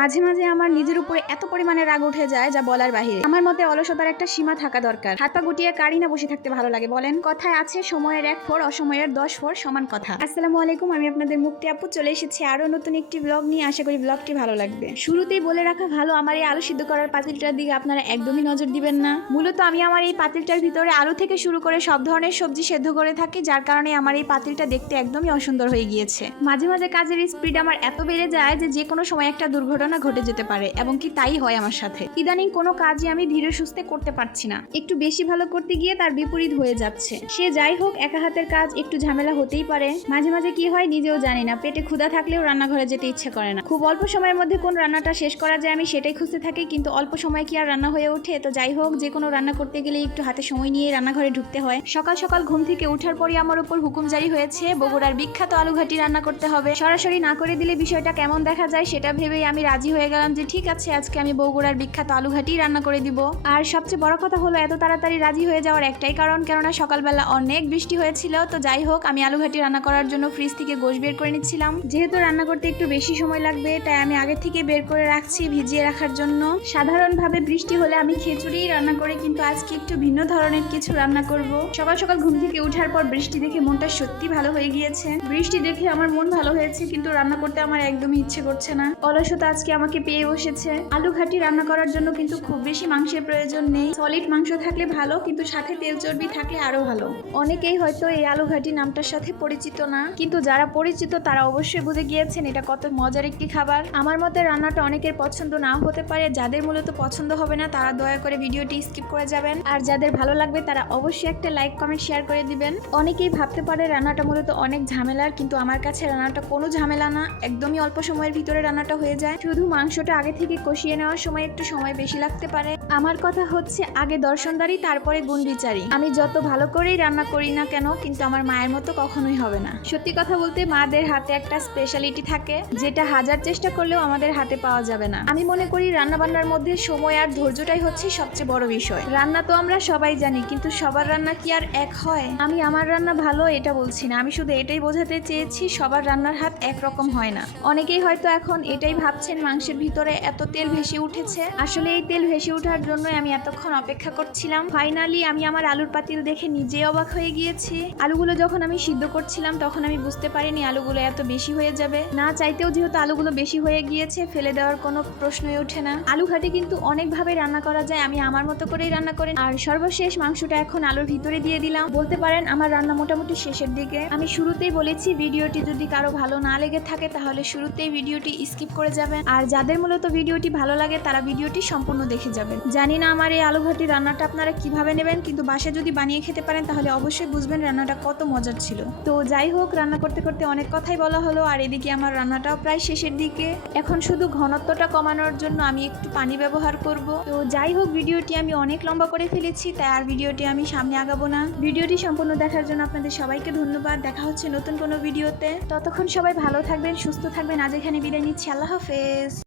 মাঝে মাঝে আমার নিজের উপরে এত পরিমাণে রাগ উঠে যায় যা বলার বাহিরে। আমার মতে অলসতার একটা সীমা থাকা দরকার। হাত পা গুটিয়ে কারি না বসে থাকতে ভালো লাগে বলেন? কথায় আছে সময়ের 1 ফোর অসময়ের 10 ফোর সমান কথা। আসসালামু আলাইকুম, আমি আপনাদের মুক্তি আপু চলে এসেছি আরো নতুন একটি ব্লগ নিয়ে। আশা করি ব্লগটি ভালো লাগবে। শুরুতেই বলে রাখা ভালো, আমার এই আলু সিদ্ধ করার পাতিলটার দিকে আপনারা একদমই নজর দিবেন না। মূলত আমি আমার এই পাতিলটার ভিতরে আলু থেকে শুরু করে সব ধরনের সবজি সেদ্ধ করে থাকি, যার কারণে আমার এই পাতিলটা দেখতে একদমই অসুন্দর হয়ে গিয়েছে। মাঝে মাঝে কাজের স্পিড আমার এত বেড়ে যায় যে কোনো সময় একটা দুর্ঘটনা ঘটে যেতে পারে, এবং কি তাই হয় আমার সাথে। ইদানিং কোনো কাজই আমি ধীরে সুস্থে করতে পারছি না, একটু বেশি ভালো করতে গিয়ে তার বিপরীত হয়ে যাচ্ছে। সে যাই হোক, একা হাতের কাজ একটু ঝামেলা হতেই পারে। মাঝে মাঝে কি হয় নিজেও জানি না, পেটে ক্ষুধা থাকলেও রান্নাঘরে যেতে ইচ্ছে করে না। খুব অল্প সময়ের মধ্যে কোন রান্নাটা শেষ করা যায় আমি সেটাই খুঁজতে থাকি, কিন্তু অল্প সময় কি আর রান্না হয়ে ওঠে? তো যাই হোক, যে কোনো রান্না করতে গেলে একটু হাতে সময় নিয়ে রান্নাঘরে ঢুকতে হয়। সকাল সকাল ঘুম থেকে ওঠার পরই আমার উপর হুকুম জারি হয়েছে, বগুড়ার বিখ্যাত আলুঘাটি রান্না করতে হবে। সরাসরি না করে দিলে বিষয়টা কেমন দেখা যায় সেটা ভেবেই আমি রাজি হয়ে গেলাম যে ঠিক আছে, আজকে আমি বগুড়ার বিখ্যাত আলুঘাটি রান্না করে দিব। আর সবচেয়ে বড় কথা হলো, এত তাড়াতাড়ি রাজি হয়ে যাওয়ার একটাই কারণ, কেননা সকালবেলা অনেক বৃষ্টি হয়েছিল। তো যাই হোক, আমি আলুঘাটি রান্না করার জন্য ফ্রিজ থেকে গোশ বের করে নিচ্ছিলাম। যেহেতু রান্না করতে একটু বেশি সময় লাগবে, তাই আমি আগে থেকে বের করে রাখছি ভিজিয়ে রাখার জন্য। সাধারণভাবে বৃষ্টি হলে আমি খিচুড়ি রান্না করি, কিন্তু আজকে একটু ভিন্ন ধরনের কিছু রান্না করব। সকাল সকাল ঘুম থেকে ওঠার পর বৃষ্টি দেখে মনটা সত্যি ভালো হয়ে গিয়েছে। বৃষ্টি দেখে আমার মন ভালো হয়েছে, কিন্তু রান্না করতে আমার একদমই ইচ্ছে করছে না। অলসতা আজকে আমাকে পেয়ে বসেছে। আলুঘাটি রান্না করার জন্য কিন্তু খুব বেশি মাংসের প্রয়োজন নেই। সলিড মাংস থাকলে ভালো, কিন্তু সাথে তেল চর্বি থাকলে আরো ভালো। অনেকেই হয়তো এই আলুঘাটি নামটার সাথে পরিচিত না, কিন্তু যারা পরিচিত তারা অবশ্যই বুঝে গিয়েছেন এটা কত মজার একটি খাবার। আমার মতে রান্নাটা অনেকের পছন্দ নাও হতে পারে। যাদের মূলত পছন্দ হবে না তারা দয়া করে ভিডিওটি স্কিপ করে যাবেন, আর যাদের ভালো লাগবে তারা অবশ্যই একটা লাইক কমেন্ট শেয়ার করে দিবেন। অনেকেই ভাবতে পারে রান্নাটা মূলত অনেক ঝামেলার, কিন্তু আমার কাছে রান্নাটা কোনো ঝামেলা না। একদমই অল্প সময়ের ভিতরে রান্নাটা হয়ে যায়। শুধু মাংসটা আগে থেকে কষিয়ে নেওয়ার সময় একটু সময় বেশি লাগতে পারে। আমার কথা হচ্ছে, আগে দর্শনদারি তারপরে গুণ বিচারি। আমি যত ভালো করেই রান্না করি না কেন, কিন্তু আমার মায়ের মতো কখনোই হবে না। সত্যি কথা বলতে মাদের হাতে একটা স্পেশালিটি থাকে, যেটা হাজার চেষ্টা করলেও আমাদের হাতে পাওয়া যাবে না। আমি মনে করি রান্না বান্নার মধ্যে সময় আর ধৈর্যটাই হচ্ছে সবচেয়ে বড় বিষয়। রান্না তো আমরা সবাই জানি, কিন্তু সবার রান্না কি আর এক হয়? আমি আমার রান্না ভালো এটা বলছি না, আমি শুধু এটাই বোঝাতে চেয়েছি সবার রান্নার হাত একরকম হয় না। অনেকেই হয়তো এখন এটাই ভাবছেন মাংসের ভিতরে এত তেল ভেসে উঠেছে। আসলে এই তেল ভেসে ওঠার জন্য আমি এতক্ষণ অপেক্ষা করছিলাম। ফাইনালি আমি আমার আলুর পাতিল দেখে নিজেই অবাক হয়ে গিয়েছি। আলুগুলো যখন আমি সিদ্ধ করছিলাম তখন আমি বুঝতে পারিনি আলুগুলো এত বেশি হয়ে যাবে। না চাইতেও যেহেতু আলুগুলো বেশি হয়ে গিয়েছে, ফেলে দেওয়ার কোনো প্রশ্নই ওঠে না। আলুঘাটি কিন্তু অনেকভাবে রান্না করা যায়, আমি আমার মতো করেই রান্না করি। আর সর্বশেষ মাংসটা এখন আলুর ভিতরে দিয়ে দিলাম। বলতে পারেন আমার রান্না মোটামুটি শেষের দিকে। আমি শুরুতেই বলেছি, ভিডিওটি যদি কারো ভালো না লেগে থাকে তাহলে শুরুতেই ভিডিওটি স্কিপ করে যাবেন, আর যাদের মূলত ভিডিওটি ভালো লাগে তারা ভিডিওটি সম্পূর্ণ দেখে যাবেন। জানি না আমার এই আলুঘাটি রান্নাটা আপনারা কিভাবে নেবেন, কিন্তু বাসায় যদি বানিয়ে খেতে পারেন তাহলে অবশ্যই বুঝবেন রান্নাটা কত মজার ছিল। তো যাই হোক, রান্না করতে করতে অনেক কথাই বলা হলো, আর এদিকে আমার রান্নাটাও প্রায় শেষের দিকে। এখন শুধু ঘনত্বটা কমানোর জন্য আমি একটু পানি ব্যবহার করব। তো যাই হোক, ভিডিওটি আমি অনেক লম্বা করে ফেলেছি, তাই আর ভিডিওটি আমি সামনে আগাবো না। ভিডিওটি সম্পূর্ণ দেখার জন্য আপনাদের সবাইকে ধন্যবাদ। দেখা হচ্ছে নতুন কোনো ভিডিওতে। ততক্ষণ সবাই ভালো থাকবেন, সুস্থ থাকবেন। আজ এখানে বিদায় নিচ্ছি। আল্লাহ হাফেজ।